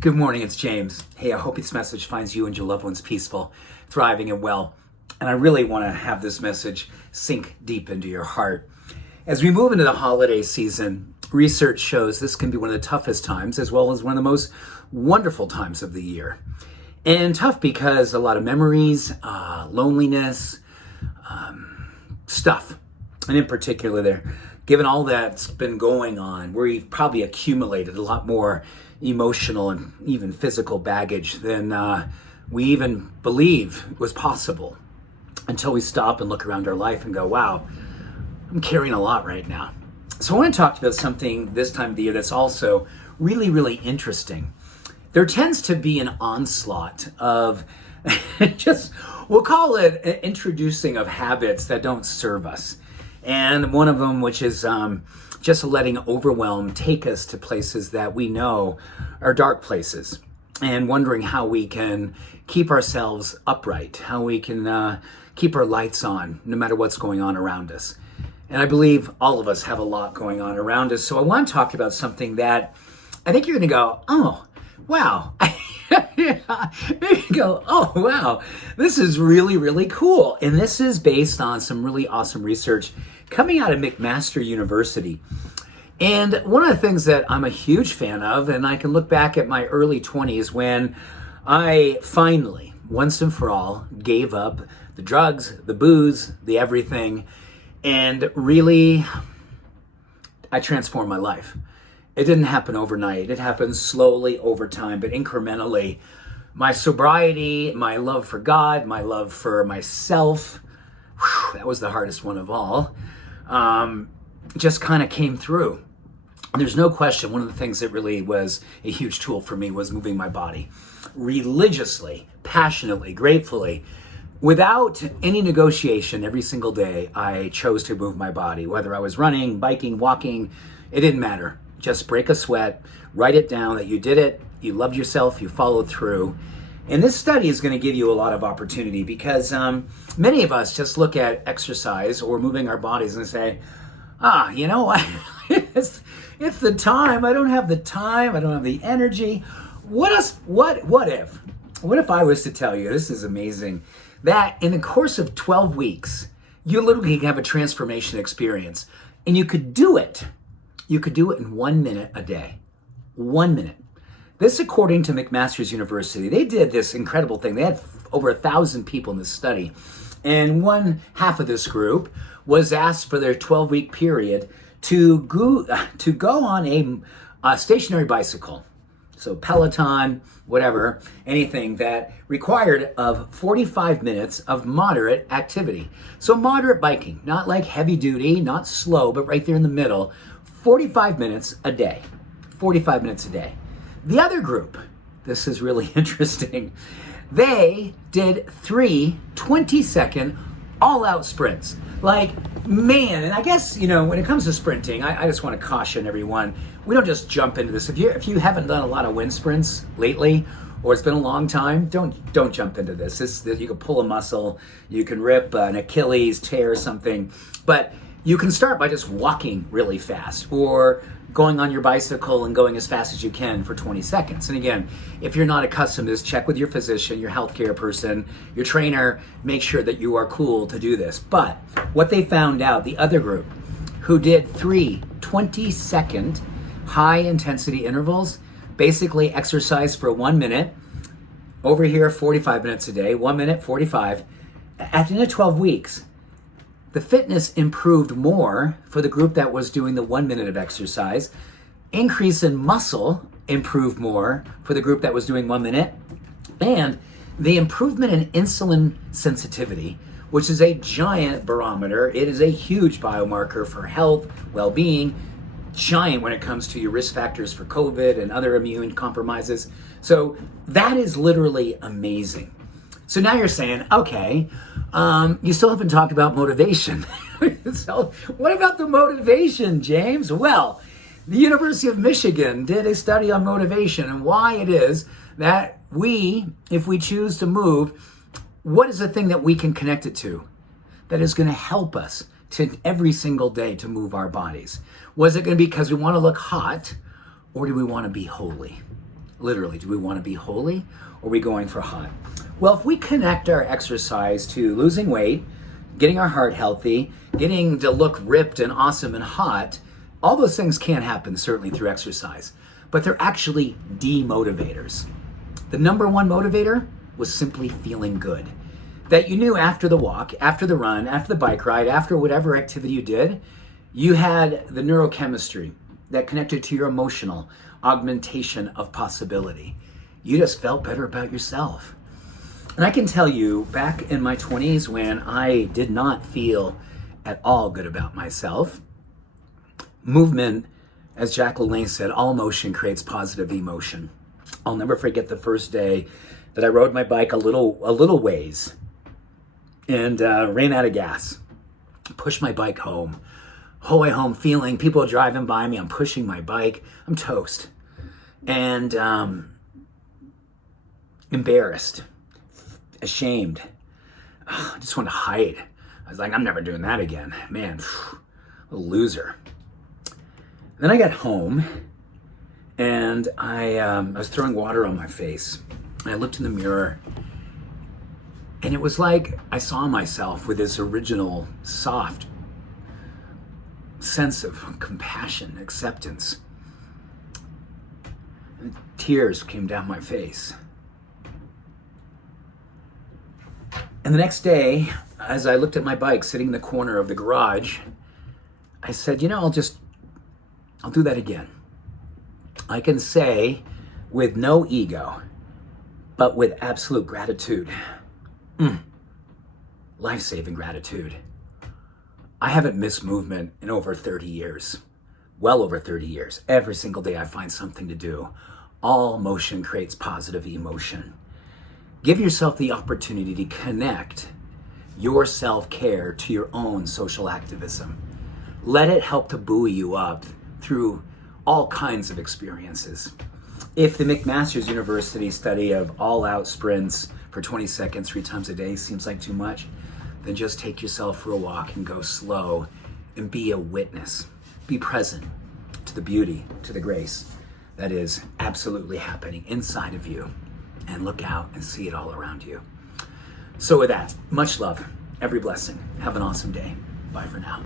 Good morning, it's James. Hey, I hope this message finds you and your loved ones peaceful, thriving, and well. And I really want to have this message sink deep into your heart. As we move into the holiday season, research shows this can be one of the toughest times as well as one of the most wonderful times of the year. And tough because a lot of memories, loneliness, stuff. And in particular there, given all that's been going on, we've probably accumulated a lot more emotional and even physical baggage than we even believe was possible until we stop and look around our life and go, wow, I'm carrying a lot right now. So I want to talk to you about something this time of the year that's also really, really interesting. There tends to be an onslaught of we'll call it introducing of habits that don't serve us. And one of them, which is just letting overwhelm take us to places that we know are dark places, and wondering how we can keep ourselves upright, how we can keep our lights on no matter what's going on around us. And I believe all of us have a lot going on around us. So I want to talk about something that I think you're going to go, oh, wow. Maybe you go, oh, wow, this is really, really cool. And this is based on some really awesome research coming out of McMaster University. And one of the things that I'm a huge fan of, and I can look back at my early 20s when I finally, once and for all, gave up the drugs, the booze, the everything, and really, I transformed my life. It didn't happen overnight. It happened slowly over time, but incrementally. My sobriety, my love for God, my love for myself, that was the hardest one of all, just kind of came through. There's no question, one of the things that really was a huge tool for me was moving my body. Religiously, passionately, gratefully, without any negotiation, every single day, I chose to move my body. Whether I was running, biking, walking, it didn't matter. Just break a sweat, write it down that you did it, you loved yourself, you followed through. And this study is going to give you a lot of opportunity because many of us just look at exercise or moving our bodies and say, you know what, it's the time, I don't have the time, I don't have the energy. What if I was to tell you, this is amazing, that in the course of 12 weeks, you literally can have a transformation experience and you could do it. You could do it in 1 minute a day. 1 minute. This, according to McMaster University, they did this incredible thing. They had over 1,000 people in this study. And one half of this group was asked for their 12-week period to go on a stationary bicycle. So Peloton, whatever, anything that required of 45 minutes of moderate activity. So moderate biking, not like heavy duty, not slow, but right there in the middle. 45 minutes a day. 45 minutes a day. The other group, this is really interesting, they did 3 20-second all-out sprints. Like, man, and I guess, when it comes to sprinting, I just want to caution everyone, we don't just jump into this. If you haven't done a lot of wind sprints lately, or it's been a long time, don't jump into this. You can pull a muscle, you can rip an Achilles, tear something, but you can start by just walking really fast or going on your bicycle and going as fast as you can for 20 seconds. And again, if you're not accustomed to this, check with your physician, your healthcare person, your trainer, make sure that you are cool to do this. But what they found out, the other group who did 3 20-second high intensity intervals, basically exercise for 1 minute, over here 45 minutes a day, 1 minute, 45, at the end of 12 weeks, the fitness improved more for the group that was doing the 1 minute of exercise. Increase in muscle improved more for the group that was doing 1 minute. And the improvement in insulin sensitivity, which is a giant barometer, it is a huge biomarker for health, well-being, giant when it comes to your risk factors for COVID and other immune compromises. So that is literally amazing. So now you're saying, okay, you still haven't talked about motivation. So what about the motivation, James? Well, the University of Michigan did a study on motivation and why it is that if we choose to move, what is the thing that we can connect it to that is going to help us to every single day to move our bodies? Was it going to be because we want to look hot, or do we want to be holy? Literally, do we want to be holy or are we going for hot? Well, if we connect our exercise to losing weight, getting our heart healthy, getting to look ripped and awesome and hot, all those things can happen certainly through exercise, but they're actually demotivators. The number one motivator was simply feeling good. That you knew after the walk, after the run, after the bike ride, after whatever activity you did, you had the neurochemistry that connected to your emotional augmentation of possibility. You just felt better about yourself. And I can tell you, back in my 20s when I did not feel at all good about myself, movement, as Jack LaLanne said, all motion creates positive emotion. I'll never forget the first day that I rode my bike a little ways and ran out of gas. Pushed my bike home. Whole way home feeling people driving by me. I'm pushing my bike. I'm toast. And embarrassed, ashamed. I just want to hide. I was like, I'm never doing that again. Man, a loser. Then I got home and I was throwing water on my face. And I looked in the mirror and it was like I saw myself with this original soft sense of compassion, acceptance. And tears came down my face. And the next day, as I looked at my bike sitting in the corner of the garage, I said, I'll do that again. I can say with no ego, but with absolute gratitude. Life-saving gratitude. I haven't missed movement in over 30 years. Well over 30 years. Every single day I find something to do. All motion creates positive emotion. Give yourself the opportunity to connect your self-care to your own social activism. Let it help to buoy you up through all kinds of experiences. If the McMaster's University study of all-out sprints for 20 seconds 3 times a day seems like too much, then just take yourself for a walk and go slow and be a witness. Be present to the beauty, to the grace that is absolutely happening inside of you, and look out and see it all around you. So with that, much love, every blessing. Have an awesome day. Bye for now.